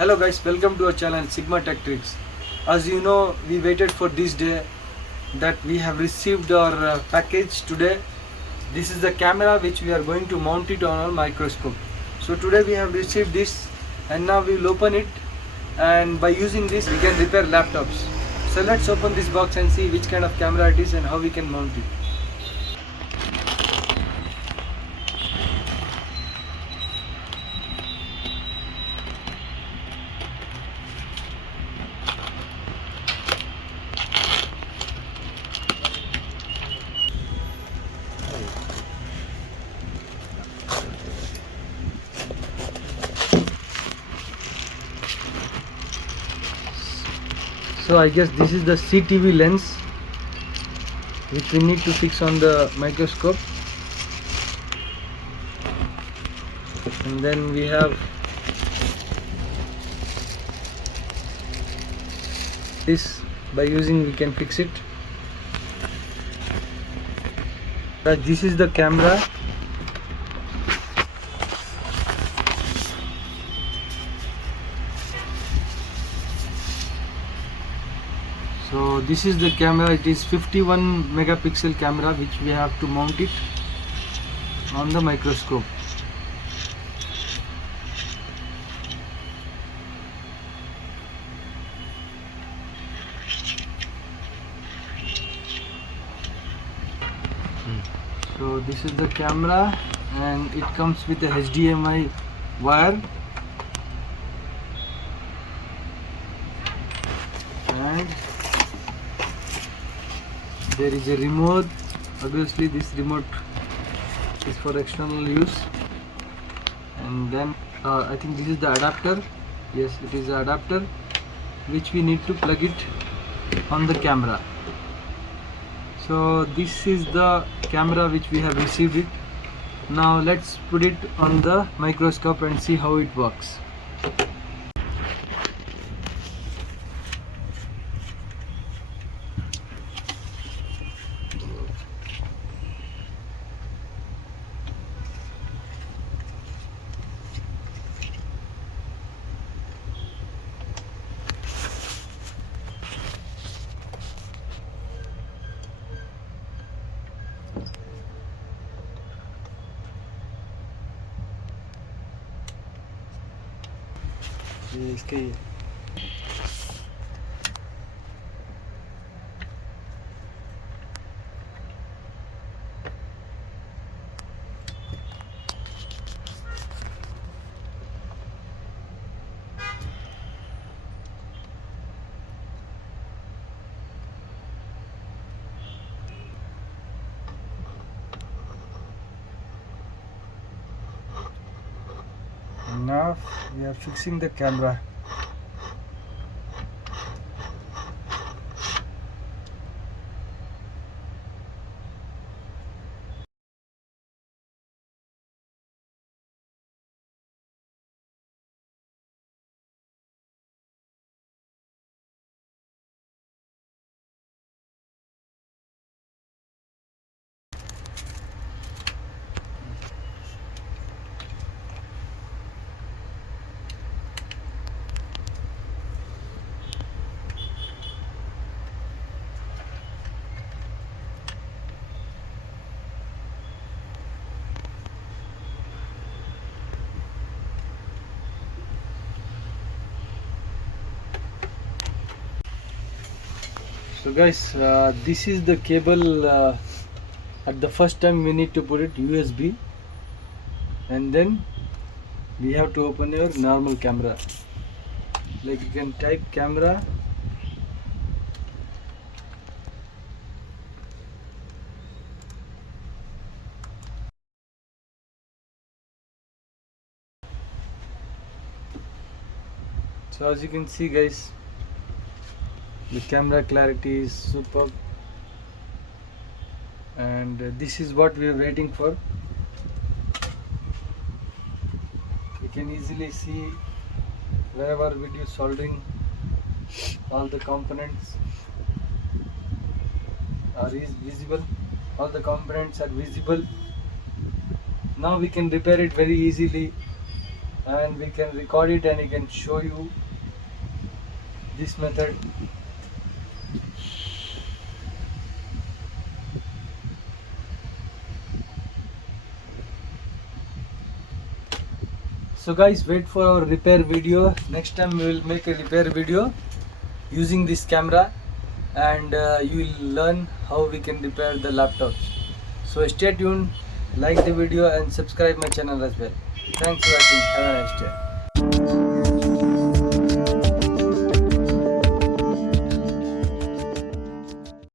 Hello guys, welcome to our channel Sigma Tech Tricks. As you know, we waited for this day that we have received our package today. This is the camera which we are going to mount it on our microscope. So today we have received this and now we will open it, and by using this we can repair laptops. So let's open this box and see which kind of camera it is and how we can mount it. So I guess this is the CTV lens which we need to fix on the microscope, and then we have this. By using we can fix it. This is the camera. So this is the camera. It is 51 megapixel camera which we have to mount it on the microscope. So this is the camera and it comes with a HDMI wire, and there is a remote. Obviously this remote is for external use, and then I think this is the adapter. Yes, it is the adapter which we need to plug it on the camera. So this is the camera which we have received it. Now let's put it on the microscope and see how it works. इसके now we are fixing the camera. So guys, this is the cable. At the first time we need to put it USB, and then we have to open your normal camera. Like you can type camera, so as you can see guys, the camera clarity is superb, and this is what we are waiting for. You can easily see wherever we do soldering, all the components are visible. All the components are visible. Now we can repair it very easily and we can record it and we can show you this method. So guys, wait for our repair video. Next time we will make a repair video using this camera, and you will learn how we can repair the laptops. So stay tuned, like the video and subscribe my channel as well. Thanks for watching. Have a nice day.